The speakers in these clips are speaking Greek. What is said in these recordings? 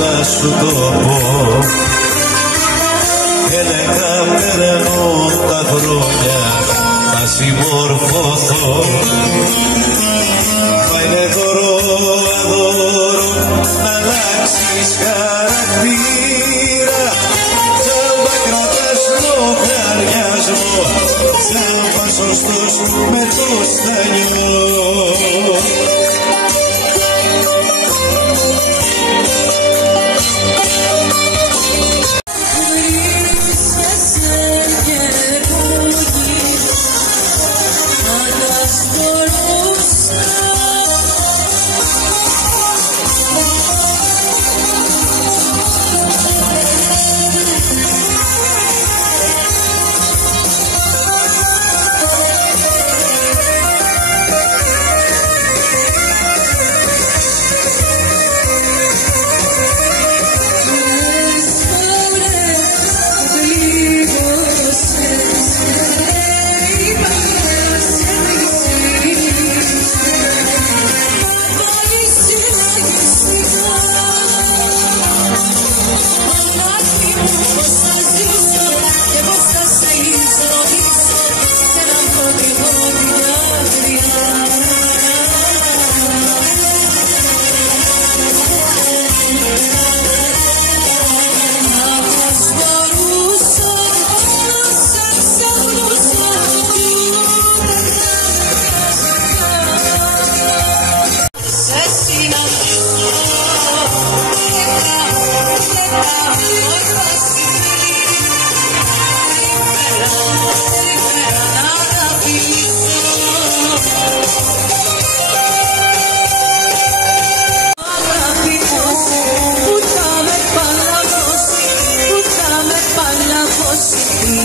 να σου το πω. Έλεγα περνούν τα χρόνια, θα συμμορφωθώ. Μα είναι δώρο αδώρο να αλλάξεις χαρακτήρα. Τσάμπα κρατάς λογαριασμό, τσάμπα σωστός με το στέλιο.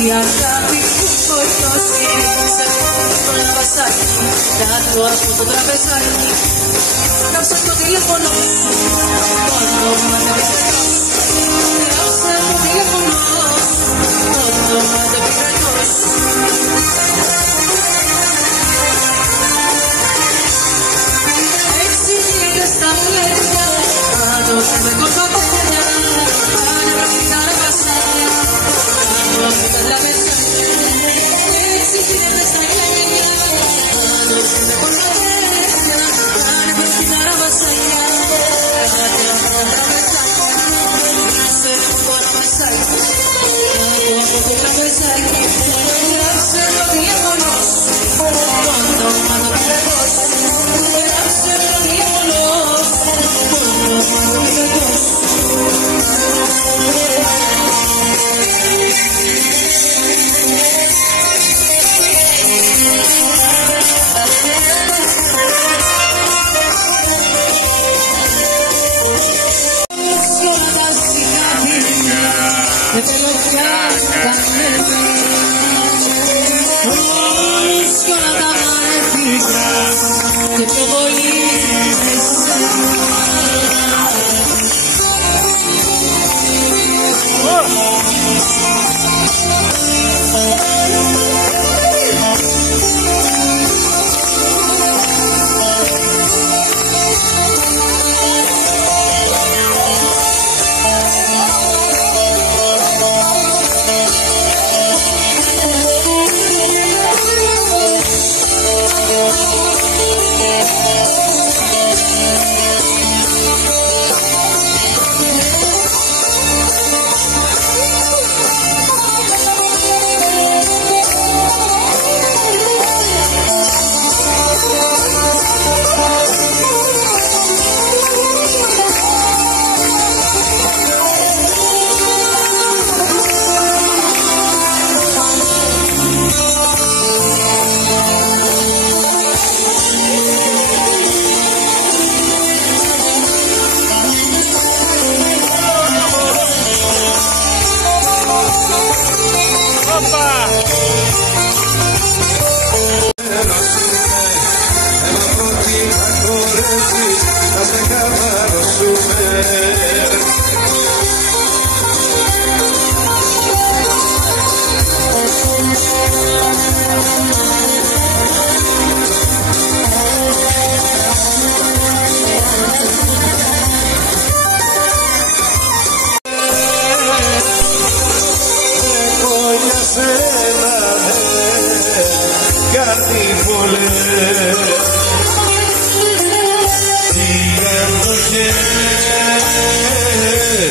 Η αγάπη που φορτώσει σε αυτό το λαβασάκι. Κάτω από το τραπεζάκι γράψε το τηλέφωνο σου, το όνομα δεν πειραγός. Γράψε το τηλέφωνο σου, το όνομα δεν πειραγός. Έξι μήνες στα πλέτια, κάτω με κολπατέρια, πάνε πρακτικά βασάρια. La mesa, exigirme esta leña, no se me corta leña, para cocinar a vasalla, otra mesa, se me corta vasalla, otra mesa, se lo diámonos, cuando mando pegos, se lo diámonos, cuando mando pegos.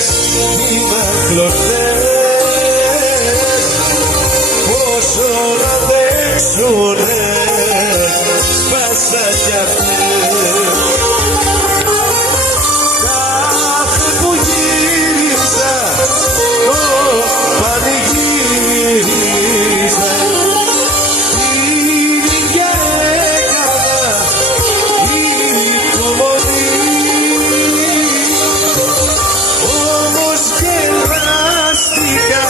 λες μη μ' απλωτές, πόσο να αντέξουνε σπάσα κι αυτές. Κάθε που γύρισα το πανηγύρισα, την ίδια έκανα υπομονή, όμως γελάστηκα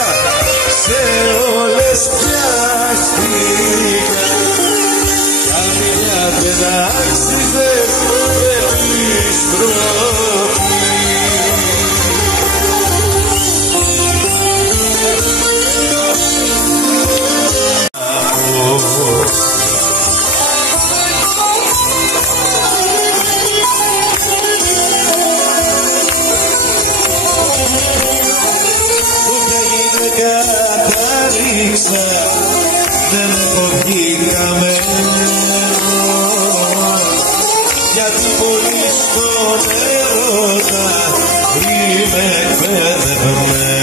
σε όλες πιάστηκα. Καμιά δεν άξιζε επιστροφή. Όποια γυναίκα τα ρίξα δεν έχω βγει καμένο, γιατί πολύ στον έρωτα είμαι εκπαιδευμένο.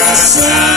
Gracias.